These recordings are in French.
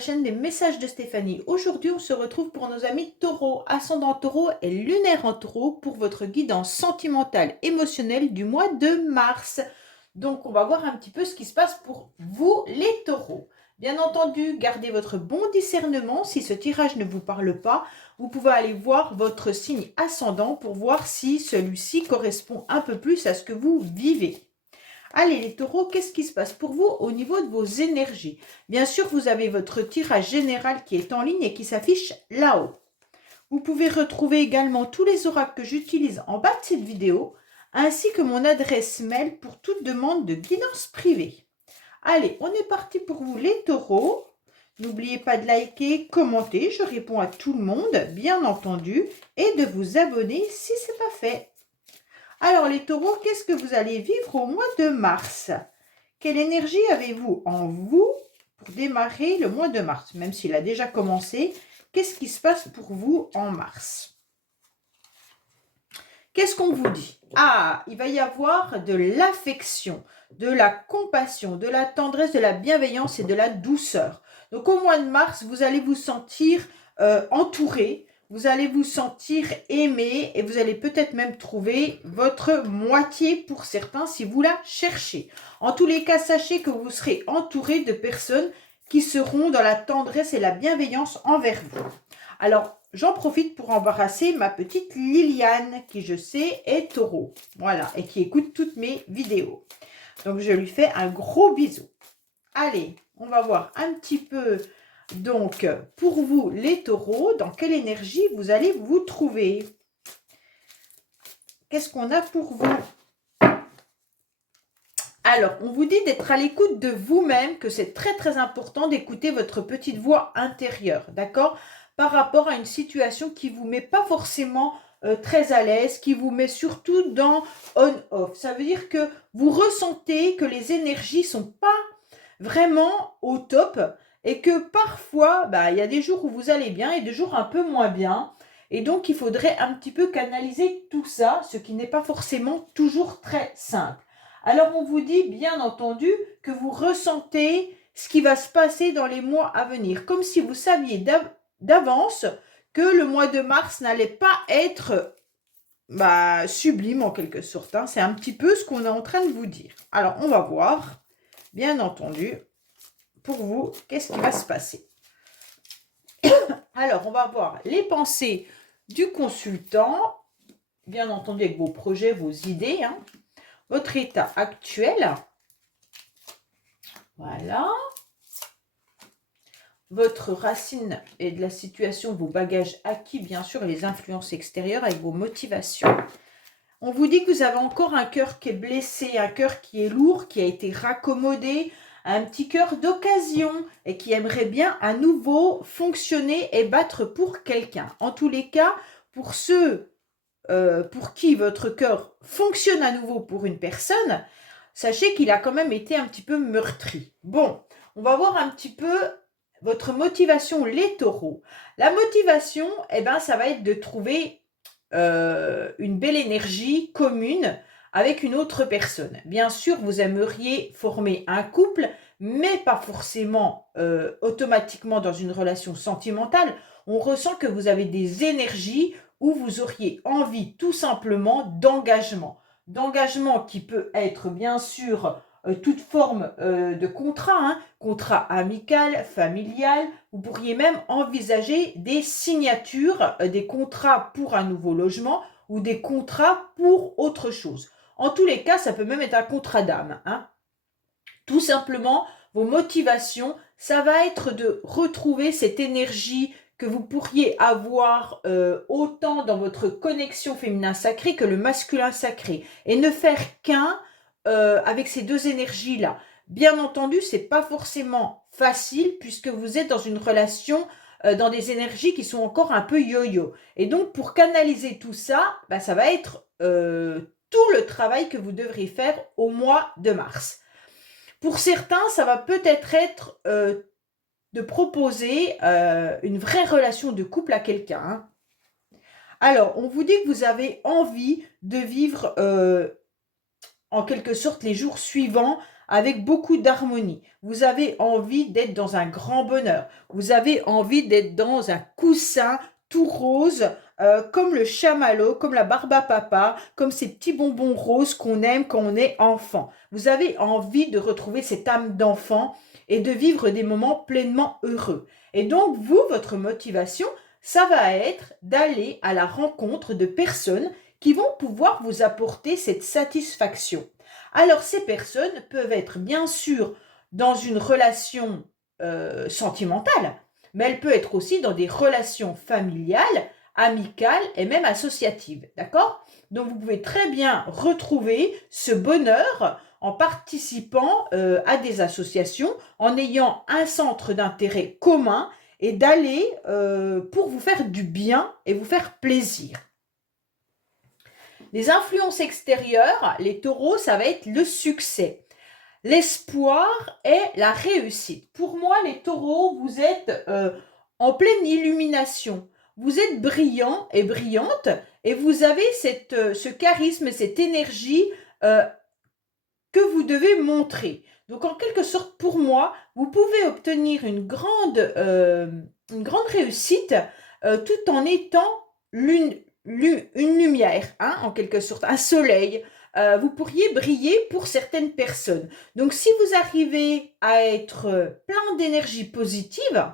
la chaîne des messages de Stéphanie. Aujourd'hui, on se retrouve pour nos amis taureaux, ascendant taureau et lunaire en taureau pour votre guidance sentimentale émotionnelle du mois de mars. Donc, on va voir un petit peu ce qui se passe pour vous, les taureaux. Bien entendu, gardez votre bon discernement. Si ce tirage ne vous parle pas, vous pouvez aller voir votre signe ascendant pour voir si celui-ci correspond un peu plus à ce que vous vivez. Allez les taureaux, qu'est-ce qui se passe pour vous au niveau de vos énergies? Bien sûr, vous avez votre tirage général qui est en ligne et qui s'affiche là-haut. Vous pouvez retrouver également tous les oracles que j'utilise en bas de cette vidéo, ainsi que mon adresse mail pour toute demande de guidance privée. Allez, on est parti pour vous les taureaux. N'oubliez pas de liker, commenter, je réponds à tout le monde, bien entendu, et de vous abonner si ce n'est pas fait. Alors les taureaux, qu'est-ce que vous allez vivre au mois de mars? Quelle énergie avez-vous en vous pour démarrer le mois de mars? Même s'il a déjà commencé, qu'est-ce qui se passe pour vous en mars? Qu'est-ce qu'on vous dit? Ah, il va y avoir de l'affection, de la compassion, de la tendresse, de la bienveillance et de la douceur. Donc au mois de mars, vous allez vous sentir entouré. Vous allez vous sentir aimé et vous allez peut-être même trouver votre moitié pour certains si vous la cherchez. En tous les cas, sachez que vous serez entouré de personnes qui seront dans la tendresse et la bienveillance envers vous. Alors, j'en profite pour embrasser ma petite Liliane qui, je sais, est taureau. Voilà, et qui écoute toutes mes vidéos. Donc, je lui fais un gros bisou. Allez, on va voir un petit peu... Donc, pour vous, les taureaux, dans quelle énergie vous allez vous trouver? Qu'est-ce qu'on a pour vous? Alors, on vous dit d'être à l'écoute de vous-même, que c'est très très important d'écouter votre petite voix intérieure, d'accord? Par rapport à une situation qui ne vous met pas forcément très à l'aise, qui vous met surtout dans on-off. Ça veut dire que vous ressentez que les énergies ne sont pas vraiment au top, et que parfois, il y a des jours où vous allez bien et des jours un peu moins bien. Et donc, il faudrait un petit peu canaliser tout ça, ce qui n'est pas forcément toujours très simple. Alors, on vous dit, bien entendu, que vous ressentez ce qui va se passer dans les mois à venir. Comme si vous saviez d'avance que le mois de mars n'allait pas être sublime en quelque sorte. Hein. C'est un petit peu ce qu'on est en train de vous dire. Alors, on va voir, bien entendu, pour vous, qu'est-ce qui va se passer? Alors, on va voir les pensées du consultant, bien entendu avec vos projets, vos idées, hein, votre état actuel, voilà, votre racine et de la situation, vos bagages acquis, bien sûr, et les influences extérieures avec vos motivations. On vous dit que vous avez encore un cœur qui est blessé, un cœur qui est lourd, qui a été raccommodé, un petit cœur d'occasion et qui aimerait bien à nouveau fonctionner et battre pour quelqu'un. En tous les cas, pour ceux pour qui votre cœur fonctionne à nouveau pour une personne, sachez qu'il a quand même été un petit peu meurtri. Bon, on va voir un petit peu votre motivation, les taureaux. La motivation, ça va être de trouver une belle énergie commune avec une autre personne. Bien sûr, vous aimeriez former un couple, mais pas forcément automatiquement dans une relation sentimentale. On ressent que vous avez des énergies où vous auriez envie tout simplement d'engagement. D'engagement qui peut être bien sûr toute forme de contrat, hein, contrat amical, familial. Vous pourriez même envisager des signatures, des contrats pour un nouveau logement ou des contrats pour autre chose. En tous les cas, ça peut même être un contrat d'âme. Hein. Tout simplement, vos motivations, ça va être de retrouver cette énergie que vous pourriez avoir autant dans votre connexion féminin sacré que le masculin sacré. Et ne faire qu'un avec ces deux énergies-là. Bien entendu, ce n'est pas forcément facile puisque vous êtes dans une relation dans des énergies qui sont encore un peu yo-yo. Et donc, pour canaliser tout ça, ça va être tout le travail que vous devrez faire au mois de mars. Pour certains, ça va peut-être être de proposer une vraie relation de couple à quelqu'un. Hein. Alors, on vous dit que vous avez envie de vivre en quelque sorte les jours suivants avec beaucoup d'harmonie. Vous avez envie d'être dans un grand bonheur. Vous avez envie d'être dans un coussin tout rose, comme le chamallow, comme la barbe à papa, comme ces petits bonbons roses qu'on aime quand on est enfant. Vous avez envie de retrouver cette âme d'enfant et de vivre des moments pleinement heureux. Et donc, vous, votre motivation, ça va être d'aller à la rencontre de personnes qui vont pouvoir vous apporter cette satisfaction. Alors, ces personnes peuvent être bien sûr dans une relation sentimentale, mais elle peut être aussi dans des relations familiales, amicales et même associatives. D'accord? Donc, vous pouvez très bien retrouver ce bonheur en participant à des associations, en ayant un centre d'intérêt commun et d'aller pour vous faire du bien et vous faire plaisir. Les influences extérieures, les taureaux, ça va être le succès, l'espoir et la réussite. Pour moi, les taureaux, vous êtes en pleine illumination. Vous êtes brillant et brillante et vous avez ce charisme, cette énergie que vous devez montrer. Donc, en quelque sorte, pour moi, vous pouvez obtenir une grande réussite tout en étant une lumière, hein, en quelque sorte, un soleil. Vous pourriez briller pour certaines personnes. Donc, si vous arrivez à être plein d'énergie positive,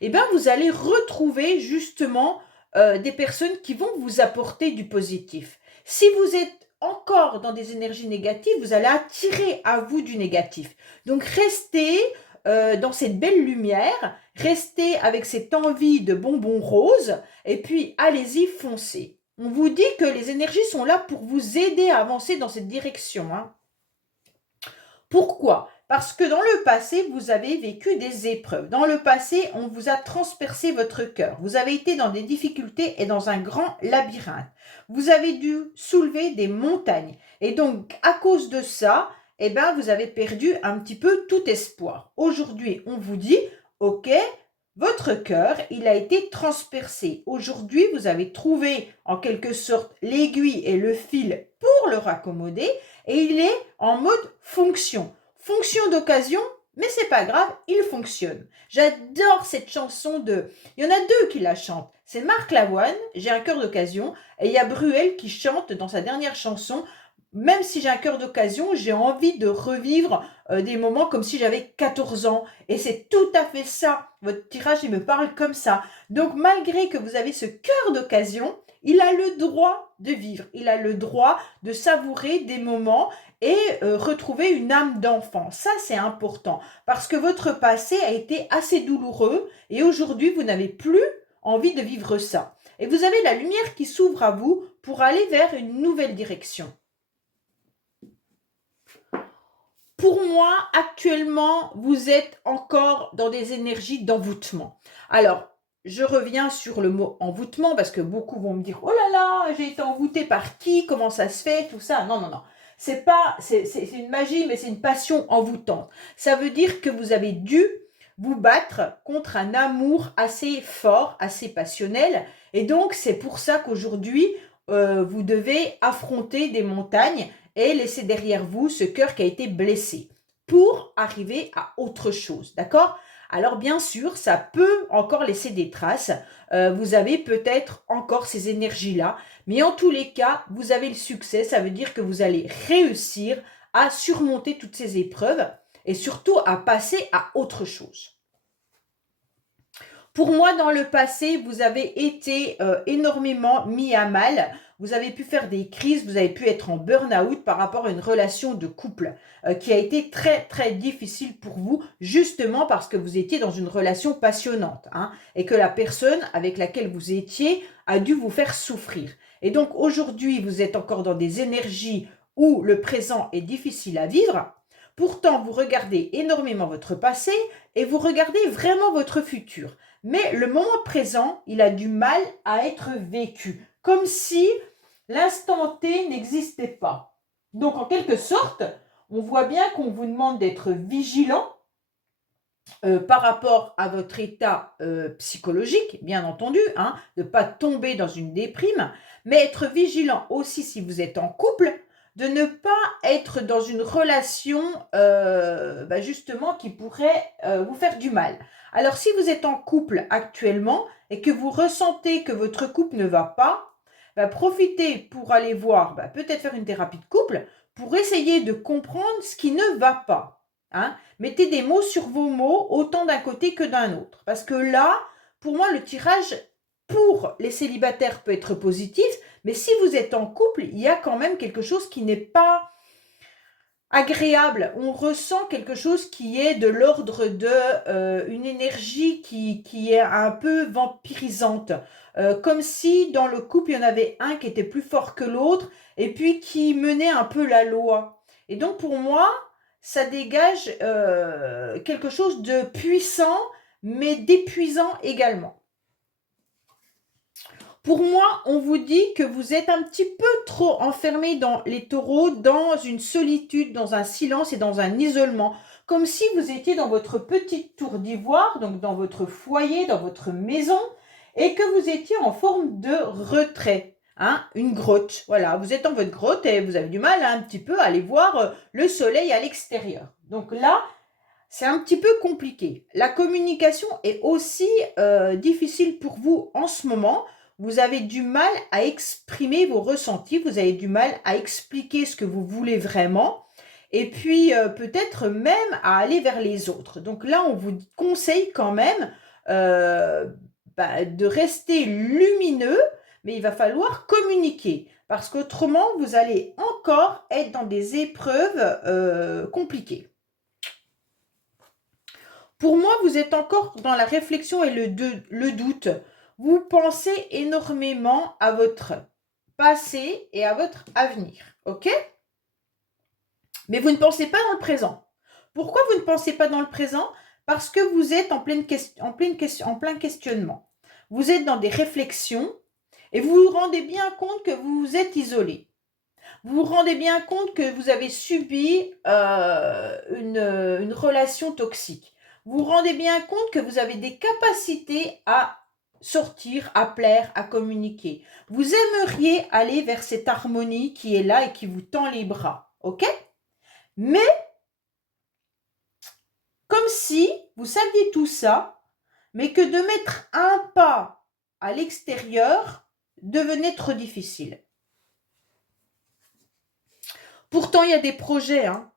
eh bien, vous allez retrouver justement des personnes qui vont vous apporter du positif. Si vous êtes encore dans des énergies négatives, vous allez attirer à vous du négatif. Donc, restez dans cette belle lumière, restez avec cette envie de bonbons roses, et puis allez-y, foncez. On vous dit que les énergies sont là pour vous aider à avancer dans cette direction, hein. Pourquoi? Parce que dans le passé, vous avez vécu des épreuves. Dans le passé, on vous a transpercé votre cœur. Vous avez été dans des difficultés et dans un grand labyrinthe. Vous avez dû soulever des montagnes. Et donc, à cause de ça, eh ben, vous avez perdu un petit peu tout espoir. Aujourd'hui, on vous dit, OK, votre cœur, il a été transpercé. Aujourd'hui, vous avez trouvé en quelque sorte l'aiguille et le fil pour le raccommoder et il est en mode fonction. Fonction d'occasion, mais c'est pas grave, il fonctionne. J'adore cette chanson de... Il y en a deux qui la chantent. C'est Marc Lavoine, J'ai un cœur d'occasion, et il y a Bruel qui chante dans sa dernière chanson, même si j'ai un cœur d'occasion, j'ai envie de revivre des moments comme si j'avais 14 ans. Et c'est tout à fait ça. Votre tirage, il me parle comme ça. Donc, malgré que vous avez ce cœur d'occasion, il a le droit de vivre. Il a le droit de savourer des moments et retrouver une âme d'enfant. Ça, c'est important parce que votre passé a été assez douloureux et aujourd'hui, vous n'avez plus envie de vivre ça. Et vous avez la lumière qui s'ouvre à vous pour aller vers une nouvelle direction. Pour moi, actuellement, vous êtes encore dans des énergies d'envoûtement. Alors, je reviens sur le mot envoûtement parce que beaucoup vont me dire « Oh là là, j'ai été envoûtée par qui? Comment ça se fait? » Tout ça. Non, non, non. C'est une magie, mais c'est une passion envoûtante. Ça veut dire que vous avez dû vous battre contre un amour assez fort, assez passionnel. Et donc, c'est pour ça qu'aujourd'hui, vous devez affronter des montagnes et laisser derrière vous ce cœur qui a été blessé pour arriver à autre chose, d'accord? Alors bien sûr, ça peut encore laisser des traces, vous avez peut-être encore ces énergies-là, mais en tous les cas, vous avez le succès, ça veut dire que vous allez réussir à surmonter toutes ces épreuves et surtout à passer à autre chose. Pour moi, dans le passé, vous avez été énormément mis à mal. Vous avez pu faire des crises, vous avez pu être en burn-out par rapport à une relation de couple qui a été très, très difficile pour vous, justement parce que vous étiez dans une relation passionnante, hein, et que la personne avec laquelle vous étiez a dû vous faire souffrir. Et donc, aujourd'hui, vous êtes encore dans des énergies où le présent est difficile à vivre. Pourtant, vous regardez énormément votre passé et vous regardez vraiment votre futur. Mais le moment présent, il a du mal à être vécu, comme si l'instant T n'existait pas. Donc, en quelque sorte, on voit bien qu'on vous demande d'être vigilant par rapport à votre état psychologique, bien entendu, hein, de ne pas tomber dans une déprime, mais être vigilant aussi si vous êtes en couple, de ne pas être dans une relation justement qui pourrait vous faire du mal. Alors si vous êtes en couple actuellement et que vous ressentez que votre couple ne va pas, profitez pour aller voir, peut-être faire une thérapie de couple pour essayer de comprendre ce qui ne va pas. Hein. Mettez des mots sur vos mots, autant d'un côté que d'un autre. Parce que là, pour moi, le tirage pour les célibataires peut être positif, mais si vous êtes en couple, il y a quand même quelque chose qui n'est pas agréable. On ressent quelque chose qui est de l'ordre de une énergie qui est un peu vampirisante. Comme si dans le couple, il y en avait un qui était plus fort que l'autre et puis qui menait un peu la loi. Et donc pour moi, ça dégage quelque chose de puissant, mais d'épuisant également. Pour moi, on vous dit que vous êtes un petit peu trop enfermé dans les taureaux, dans une solitude, dans un silence et dans un isolement. Comme si vous étiez dans votre petite tour d'ivoire, donc dans votre foyer, dans votre maison, et que vous étiez en forme de retrait. Hein, une grotte. Voilà, vous êtes dans votre grotte et vous avez du mal un petit peu à aller voir le soleil à l'extérieur. Donc là, c'est un petit peu compliqué. La communication est aussi difficile pour vous en ce moment. Vous avez du mal à exprimer vos ressentis, vous avez du mal à expliquer ce que vous voulez vraiment, et puis peut-être même à aller vers les autres. Donc là, on vous conseille quand même de rester lumineux, mais il va falloir communiquer, parce qu'autrement, vous allez encore être dans des épreuves compliquées. Pour moi, vous êtes encore dans la réflexion et le doute. Vous pensez énormément à votre passé et à votre avenir, ok? Mais vous ne pensez pas dans le présent. Pourquoi vous ne pensez pas dans le présent? Parce que vous êtes en plein questionnement. Vous êtes dans des réflexions et vous vous rendez bien compte que vous vous êtes isolé. Vous vous rendez bien compte que vous avez subi une relation toxique. Vous vous rendez bien compte que vous avez des capacités à sortir, à plaire, à communiquer. Vous aimeriez aller vers cette harmonie qui est là et qui vous tend les bras. Ok? Mais, comme si vous saviez tout ça, mais que de mettre un pas à l'extérieur devenait trop difficile. Pourtant, il y a des projets. Hein.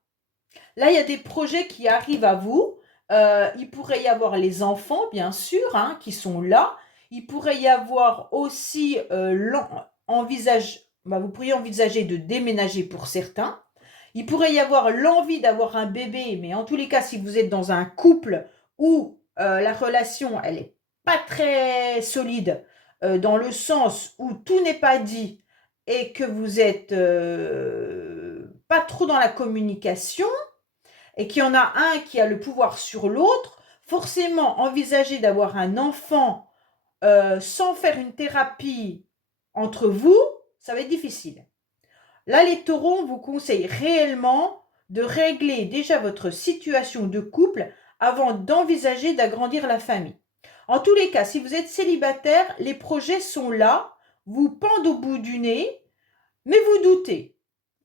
Là, il y a des projets qui arrivent à vous. Il pourrait y avoir les enfants, bien sûr, hein, qui sont là. Il pourrait y avoir aussi vous pourriez envisager de déménager pour certains. Il pourrait y avoir l'envie d'avoir un bébé, mais en tous les cas, si vous êtes dans un couple où la relation, elle n'est pas très solide, dans le sens où tout n'est pas dit et que vous êtes pas trop dans la communication, et qu'il y en a un qui a le pouvoir sur l'autre, forcément envisager d'avoir un enfant sans faire une thérapie entre vous, ça va être difficile. Là, les taureaux, on vous conseille réellement de régler déjà votre situation de couple avant d'envisager d'agrandir la famille. En tous les cas, si vous êtes célibataire, les projets sont là, vous pendent au bout du nez, mais vous doutez.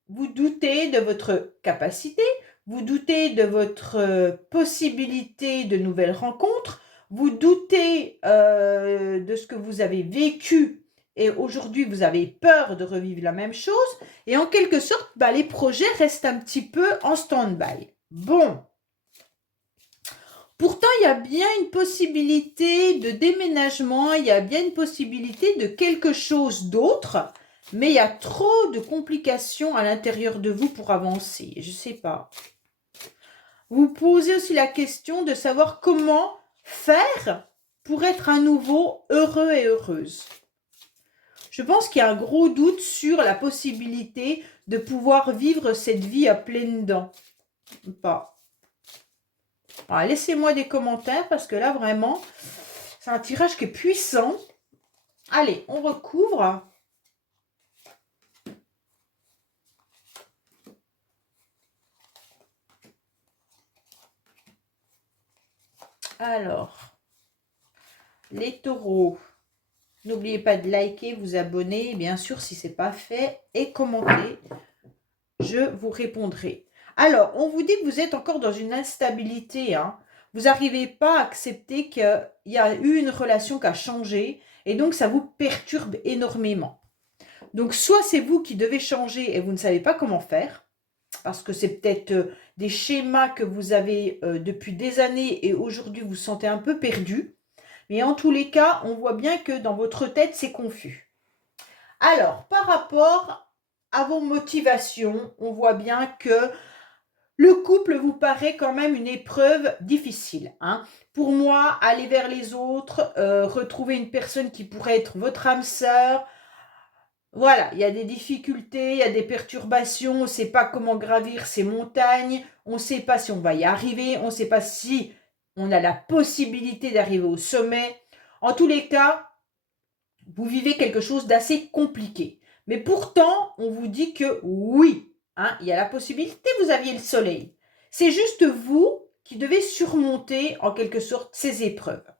Vous doutez de votre capacité, vous doutez de votre possibilité de nouvelles rencontres, vous doutez de ce que vous avez vécu et aujourd'hui vous avez peur de revivre la même chose et en quelque sorte, les projets restent un petit peu en stand-by. Bon. Pourtant, il y a bien une possibilité de déménagement, il y a bien une possibilité de quelque chose d'autre. Mais il y a trop de complications à l'intérieur de vous pour avancer. Je ne sais pas. Vous posez aussi la question de savoir comment faire pour être à nouveau heureux et heureuse. Je pense qu'il y a un gros doute sur la possibilité de pouvoir vivre cette vie à pleines dents. Pas. Laissez-moi des commentaires parce que là, vraiment, c'est un tirage qui est puissant. Allez, on recouvre. Alors, les taureaux, n'oubliez pas de liker, vous abonner, bien sûr si ce n'est pas fait, et commenter je vous répondrai. Alors, on vous dit que vous êtes encore dans une instabilité, hein. Vous n'arrivez pas à accepter qu'il y a eu une relation qui a changé et donc ça vous perturbe énormément. Donc, soit c'est vous qui devez changer et vous ne savez pas comment faire, parce que c'est peut-être des schémas que vous avez depuis des années et aujourd'hui vous vous sentez un peu perdu. Mais en tous les cas, on voit bien que dans votre tête, c'est confus. Alors, par rapport à vos motivations, on voit bien que le couple vous paraît quand même une épreuve difficile, hein. Pour moi, aller vers les autres, retrouver une personne qui pourrait être votre âme sœur, voilà, il y a des difficultés, il y a des perturbations, on ne sait pas comment gravir ces montagnes, on ne sait pas si on va y arriver, on ne sait pas si on a la possibilité d'arriver au sommet. En tous les cas, vous vivez quelque chose d'assez compliqué. Mais pourtant, on vous dit que oui, hein, il y a la possibilité, vous aviez le soleil. C'est juste vous qui devez surmonter en quelque sorte ces épreuves.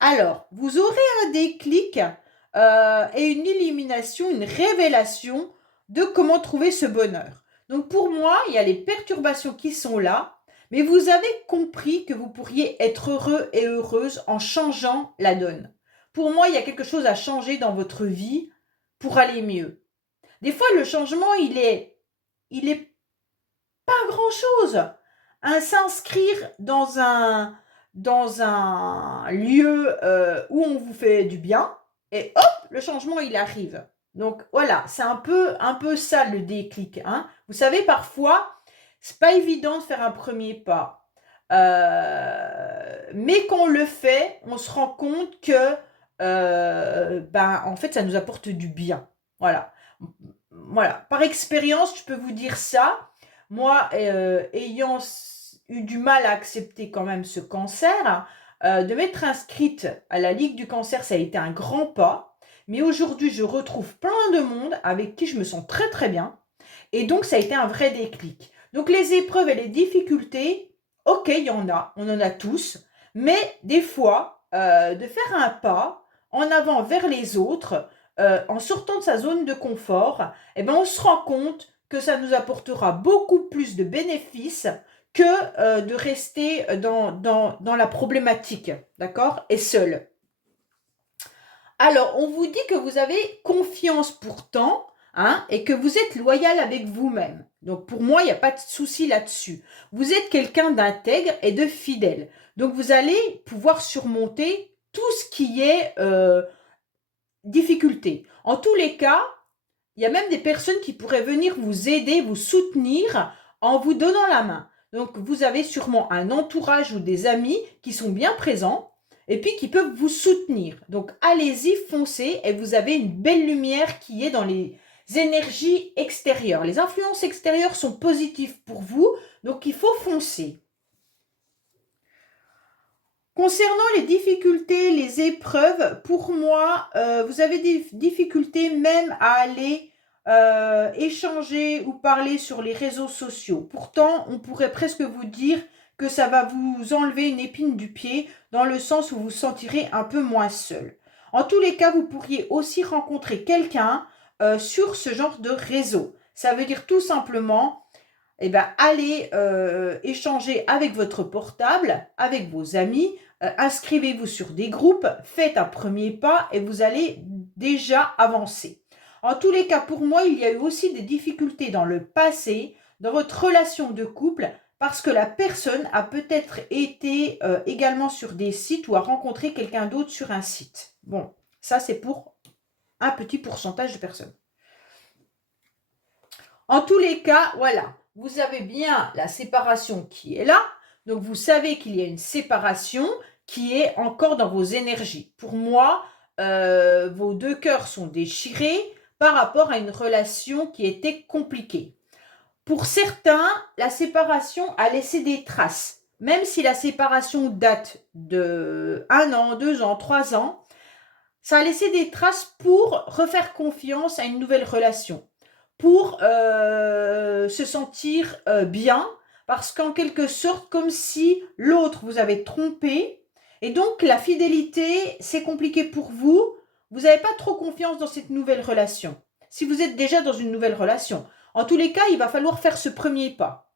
Alors, vous aurez un déclic et une illumination, une révélation de comment trouver ce bonheur. Donc pour moi, il y a les perturbations qui sont là, mais vous avez compris que vous pourriez être heureux et heureuse en changeant la donne. Pour moi, il y a quelque chose à changer dans votre vie pour aller mieux. Des fois, le changement, il est pas grand-chose. S'inscrire dans un lieu où on vous fait du bien, et hop, le changement, il arrive. Donc voilà, c'est un peu ça le déclic, hein. Vous savez, parfois, c'est pas évident de faire un premier pas. Mais quand on le fait, on se rend compte que en fait, ça nous apporte du bien. Voilà. Voilà. Par expérience, je peux vous dire ça. Moi, ayant eu du mal à accepter quand même ce cancer, de m'être inscrite à la Ligue du cancer, ça a été un grand pas. Mais aujourd'hui, je retrouve plein de monde avec qui je me sens très très bien. Et donc, ça a été un vrai déclic. Donc, les épreuves et les difficultés, ok, il y en a, on en a tous. Mais des fois, de faire un pas en avant vers les autres, en sortant de sa zone de confort, eh ben, on se rend compte que ça nous apportera beaucoup plus de bénéfices que de rester dans la problématique, d'accord, et seul. Alors, on vous dit que vous avez confiance pourtant, hein, et que vous êtes loyal avec vous-même. Donc, pour moi, il n'y a pas de souci là-dessus. Vous êtes quelqu'un d'intègre et de fidèle. Donc, vous allez pouvoir surmonter tout ce qui est difficulté. En tous les cas, il y a même des personnes qui pourraient venir vous aider, vous soutenir en vous donnant la main. Donc, vous avez sûrement un entourage ou des amis qui sont bien présents et puis qui peuvent vous soutenir. Donc, allez-y, foncez et vous avez une belle lumière qui est dans les énergies extérieures. Les influences extérieures sont positives pour vous, donc il faut foncer. Concernant les difficultés, les épreuves, pour moi, vous avez des difficultés même à aller échanger ou parler sur les réseaux sociaux. Pourtant, on pourrait presque vous dire que ça va vous enlever une épine du pied dans le sens où vous vous sentirez un peu moins seul. En tous les cas, vous pourriez aussi rencontrer quelqu'un sur ce genre de réseau. Ça veut dire tout simplement allez échanger avec votre portable, avec vos amis, inscrivez-vous sur des groupes, faites un premier pas et vous allez déjà avancer. En tous les cas, pour moi, il y a eu aussi des difficultés dans le passé, dans votre relation de couple, parce que la personne a peut-être été également sur des sites ou a rencontré quelqu'un d'autre sur un site. Bon, ça c'est pour un petit pourcentage de personnes. En tous les cas, voilà, vous avez bien la séparation qui est là. Donc, vous savez qu'il y a une séparation qui est encore dans vos énergies. Pour moi, vos deux cœurs sont déchirés par rapport à une relation qui était compliquée. Pour certains, la séparation a laissé des traces. Même si la séparation date de 1 an, 2 ans, 3 ans, ça a laissé des traces pour refaire confiance à une nouvelle relation, pour se sentir bien, parce qu'en quelque sorte, comme si l'autre vous avait trompé, et donc la fidélité, c'est compliqué pour vous, vous n'avez pas trop confiance dans cette nouvelle relation, si vous êtes déjà dans une nouvelle relation. En tous les cas, il va falloir faire ce premier pas.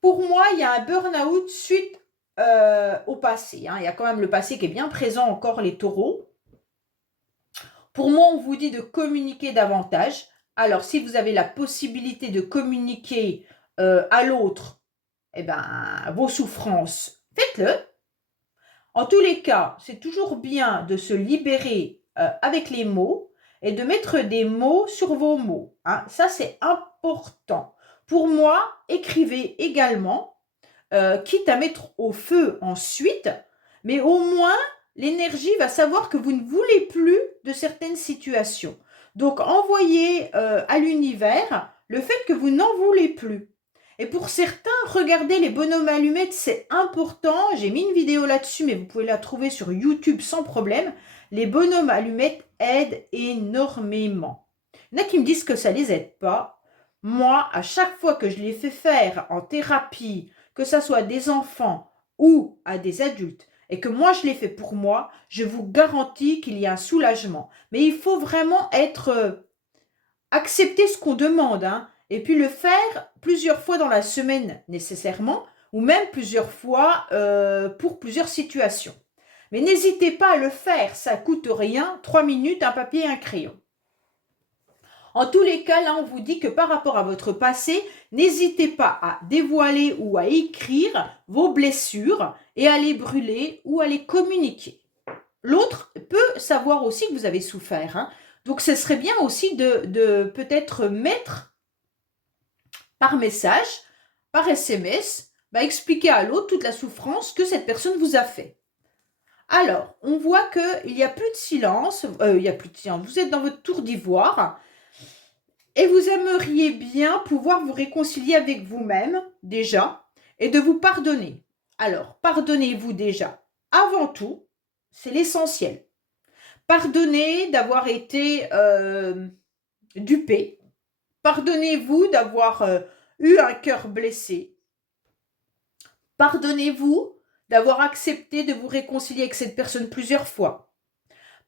Pour moi, il y a un burn-out suite au passé. Hein. Il y a quand même le passé qui est bien présent encore, les taureaux. Pour moi, on vous dit de communiquer davantage. Alors, si vous avez la possibilité de communiquer à l'autre, eh ben, vos souffrances, faites-le. En tous les cas, c'est toujours bien de se libérer avec les mots et de mettre des mots sur vos mots. Hein. Ça, c'est important. Pour moi, écrivez également, quitte à mettre au feu ensuite, mais au moins, l'énergie va savoir que vous ne voulez plus de certaines situations. Donc, envoyez à l'univers le fait que vous n'en voulez plus. Et pour certains, regardez les bonhommes allumettes, c'est important. J'ai mis une vidéo là-dessus, mais vous pouvez la trouver sur YouTube sans problème. Les bonhommes allumettes aident énormément. Il y en a qui me disent que ça ne les aide pas. Moi, à chaque fois que je les fais faire en thérapie, que ce soit des enfants ou à des adultes, et que moi je les fais pour moi, je vous garantis qu'il y a un soulagement. Mais il faut vraiment être accepter ce qu'on demande, hein, et puis le faire plusieurs fois dans la semaine nécessairement, ou même plusieurs fois pour plusieurs situations. Mais n'hésitez pas à le faire, ça ne coûte rien, 3 minutes, un papier et un crayon. En tous les cas, là, on vous dit que par rapport à votre passé, n'hésitez pas à dévoiler ou à écrire vos blessures et à les brûler ou à les communiquer. L'autre peut savoir aussi que vous avez souffert. Hein. Donc, ce serait bien aussi de peut-être mettre par message, par SMS, expliquer à l'autre toute la souffrance que cette personne vous a fait. Alors, on voit qu'il n'y a plus de silence, vous êtes dans votre tour d'ivoire et vous aimeriez bien pouvoir vous réconcilier avec vous-même déjà et de vous pardonner. Alors, pardonnez-vous déjà. Avant tout, c'est l'essentiel. Pardonnez d'avoir été dupé. Pardonnez-vous d'avoir eu un cœur blessé. Pardonnez-vous d'avoir accepté de vous réconcilier avec cette personne plusieurs fois.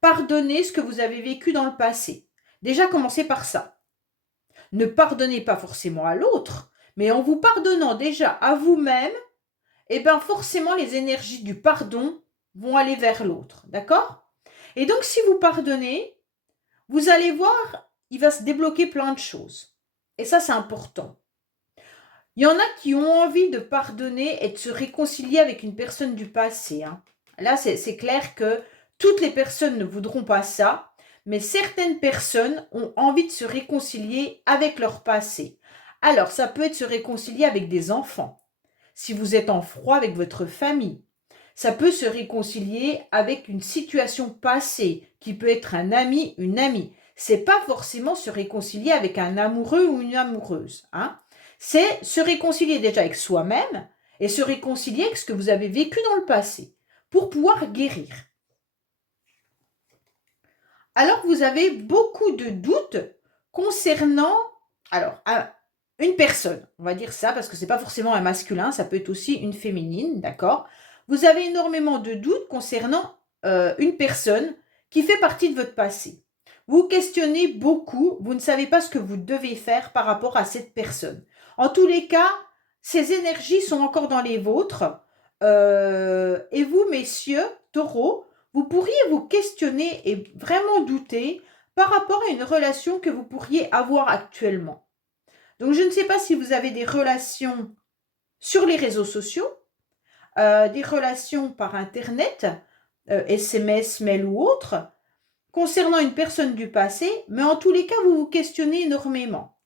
Pardonnez ce que vous avez vécu dans le passé. Déjà, commencez par ça. Ne pardonnez pas forcément à l'autre, mais en vous pardonnant déjà à vous-même, forcément les énergies du pardon vont aller vers l'autre. D'accord ? Et donc, si vous pardonnez, vous allez voir, il va se débloquer plein de choses. Et ça, c'est important. Il y en a qui ont envie de pardonner et de se réconcilier avec une personne du passé. Hein. Là, c'est clair que toutes les personnes ne voudront pas ça, mais certaines personnes ont envie de se réconcilier avec leur passé. Alors, ça peut être se réconcilier avec des enfants. Si vous êtes en froid avec votre famille, ça peut se réconcilier avec une situation passée, qui peut être un ami, une amie. C'est pas forcément se réconcilier avec un amoureux ou une amoureuse. Hein. C'est se réconcilier déjà avec soi-même et se réconcilier avec ce que vous avez vécu dans le passé pour pouvoir guérir. Alors, vous avez beaucoup de doutes concernant une personne, on va dire ça, parce que ce n'est pas forcément un masculin, ça peut être aussi une féminine, d'accord ? Vous avez énormément de doutes concernant une personne qui fait partie de votre passé. Vous questionnez beaucoup, vous ne savez pas ce que vous devez faire par rapport à cette personne. En tous les cas, ces énergies sont encore dans les vôtres. Et vous, messieurs, taureaux, vous pourriez vous questionner et vraiment douter par rapport à une relation que vous pourriez avoir actuellement. Donc, je ne sais pas si vous avez des relations sur les réseaux sociaux, des relations par Internet, SMS, mail ou autre, concernant une personne du passé, mais en tous les cas, vous vous questionnez énormément.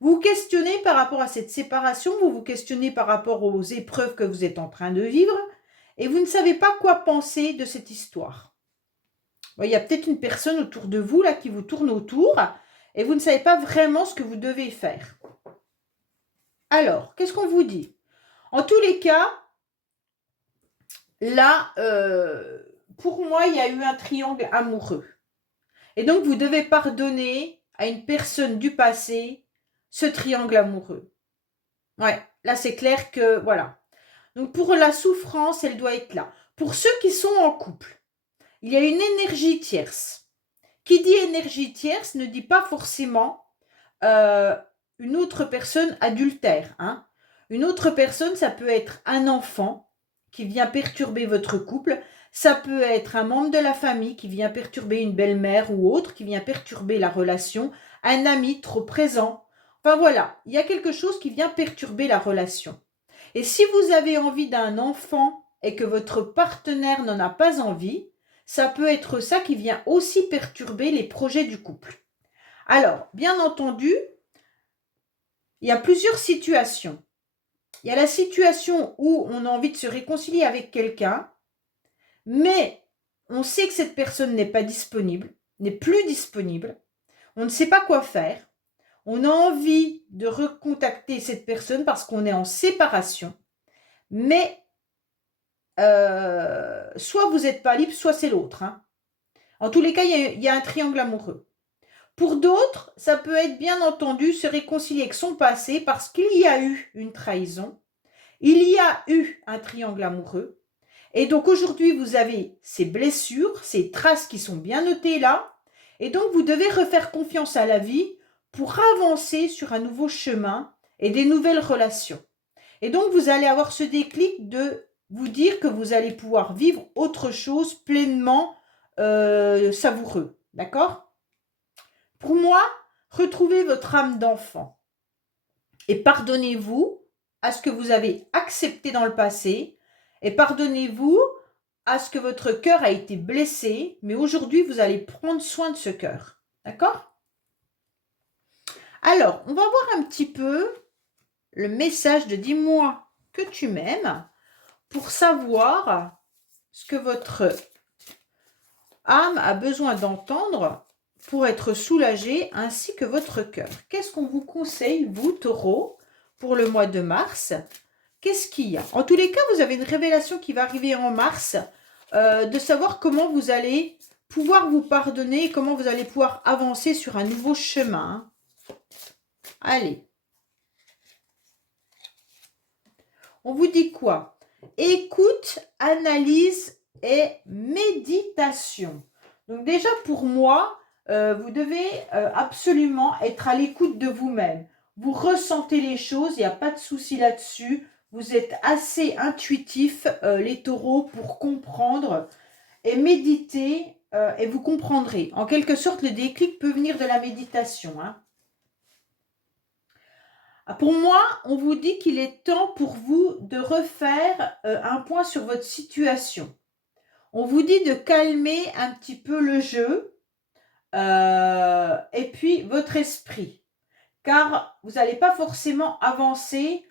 Vous vous questionnez par rapport à cette séparation, vous vous questionnez par rapport aux épreuves que vous êtes en train de vivre, et vous ne savez pas quoi penser de cette histoire. Il y a peut-être une personne autour de vous là qui vous tourne autour, et vous ne savez pas vraiment ce que vous devez faire. Alors, qu'est-ce qu'on vous dit ? En tous les cas, là, pour moi, il y a eu un triangle amoureux. Et donc, vous devez pardonner à une personne du passé ce triangle amoureux. Ouais, là, c'est clair que, voilà. Donc, pour la souffrance, elle doit être là. Pour ceux qui sont en couple, il y a une énergie tierce Qui dit énergie tierce ne dit pas forcément une autre personne adultère. Hein. Une autre personne, ça peut être un enfant qui vient perturber votre couple. Ça peut être un membre de la famille qui vient perturber une belle-mère ou autre, qui vient perturber la relation. Un ami trop présent. Enfin voilà, il y a quelque chose qui vient perturber la relation. Et si vous avez envie d'un enfant et que votre partenaire n'en a pas envie, ça peut être ça qui vient aussi perturber les projets du couple. Alors, bien entendu, il y a plusieurs situations. Il y a la situation où on a envie de se réconcilier avec quelqu'un, mais on sait que cette personne n'est pas disponible, n'est plus disponible, on ne sait pas quoi faire, on a envie de recontacter cette personne parce qu'on est en séparation, mais soit vous n'êtes pas libre, soit c'est l'autre. Hein. En tous les cas, il y a un triangle amoureux. Pour d'autres, ça peut être bien entendu se réconcilier avec son passé parce qu'il y a eu une trahison, il y a eu un triangle amoureux. Et donc aujourd'hui, vous avez ces blessures, ces traces qui sont bien notées là. Et donc vous devez refaire confiance à la vie pour avancer sur un nouveau chemin et des nouvelles relations. Et donc vous allez avoir ce déclic de vous dire que vous allez pouvoir vivre autre chose pleinement savoureux. D'accord ? Pour moi, retrouvez votre âme d'enfant et pardonnez-vous à ce que vous avez accepté dans le passé et pardonnez-vous à ce que votre cœur a été blessé, mais aujourd'hui, vous allez prendre soin de ce cœur. D'accord ? Alors, on va voir un petit peu le message de dis-moi que tu m'aimes pour savoir ce que votre âme a besoin d'entendre pour être soulagée ainsi que votre cœur. Qu'est-ce qu'on vous conseille, vous, taureau, pour le mois de mars ? Qu'est-ce qu'il y a ? En tous les cas, vous avez une révélation qui va arriver en mars, de savoir comment vous allez pouvoir vous pardonner et comment vous allez pouvoir avancer sur un nouveau chemin. Allez. On vous dit quoi ? Écoute, analyse et méditation. Donc déjà pour moi, vous devez absolument être à l'écoute de vous-même. Vous ressentez les choses, il n'y a pas de souci là-dessus. Vous êtes assez intuitifs, les taureaux, pour comprendre et méditer et vous comprendrez. En quelque sorte, le déclic peut venir de la méditation. Hein. Pour moi, on vous dit qu'il est temps pour vous de refaire un point sur votre situation. On vous dit de calmer un petit peu le jeu et puis votre esprit. Car vous n'allez pas forcément avancer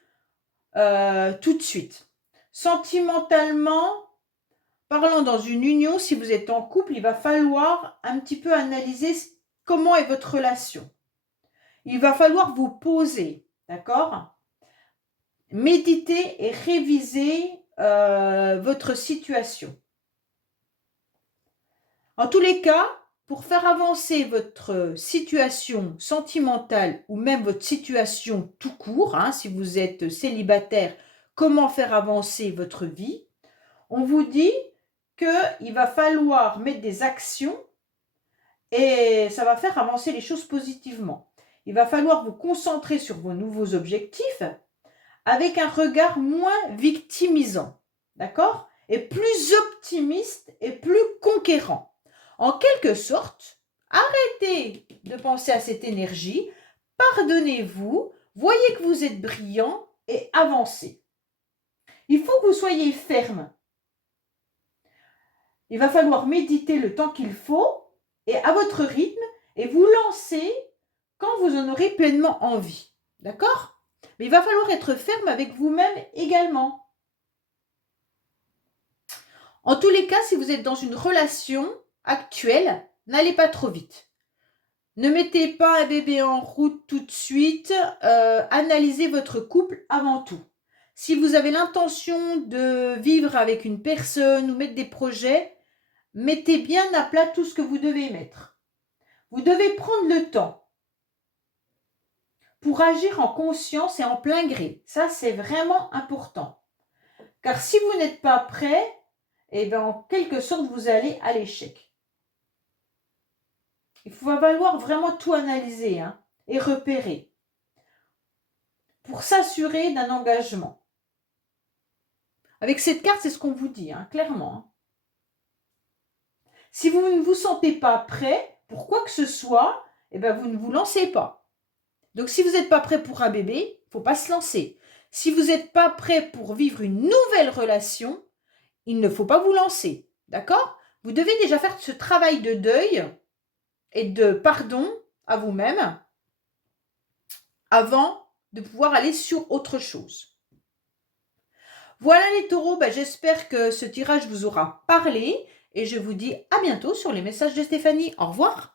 tout de suite. Sentimentalement, parlant dans une union, si vous êtes en couple, il va falloir un petit peu analyser comment est votre relation. Il va falloir vous poser, d'accord ? Méditer et réviser votre situation. En tous les cas, pour faire avancer votre situation sentimentale ou même votre situation tout court, hein, si vous êtes célibataire, comment faire avancer votre vie, on vous dit qu'il va falloir mettre des actions et ça va faire avancer les choses positivement. Il va falloir vous concentrer sur vos nouveaux objectifs avec un regard moins victimisant, d'accord ? Et plus optimiste et plus conquérant. En quelque sorte, arrêtez de penser à cette énergie, pardonnez-vous, voyez que vous êtes brillant et avancez. Il faut que vous soyez ferme. Il va falloir méditer le temps qu'il faut et à votre rythme et vous lancer quand vous en aurez pleinement envie. D'accord ? Mais il va falloir être ferme avec vous-même également. En tous les cas, si vous êtes dans une relation actuelle, n'allez pas trop vite. Ne mettez pas un bébé en route tout de suite. Analysez votre couple avant tout. Si vous avez l'intention de vivre avec une personne ou mettre des projets, mettez bien à plat tout ce que vous devez mettre. Vous devez prendre le temps pour agir en conscience et en plein gré. Ça, c'est vraiment important. Car si vous n'êtes pas prêt, eh bien, en quelque sorte, vous allez à l'échec. Il va falloir vraiment tout analyser hein, et repérer pour s'assurer d'un engagement. Avec cette carte, c'est ce qu'on vous dit, hein, clairement. Si vous ne vous sentez pas prêt, pour quoi que ce soit, eh ben vous ne vous lancez pas. Donc, si vous n'êtes pas prêt pour un bébé, il ne faut pas se lancer. Si vous n'êtes pas prêt pour vivre une nouvelle relation, il ne faut pas vous lancer. D'accord? Vous devez déjà faire ce travail de deuil et de pardon à vous-même avant de pouvoir aller sur autre chose. Voilà les taureaux, ben, j'espère que ce tirage vous aura parlé et je vous dis à bientôt sur les messages de Stéphanie. Au revoir.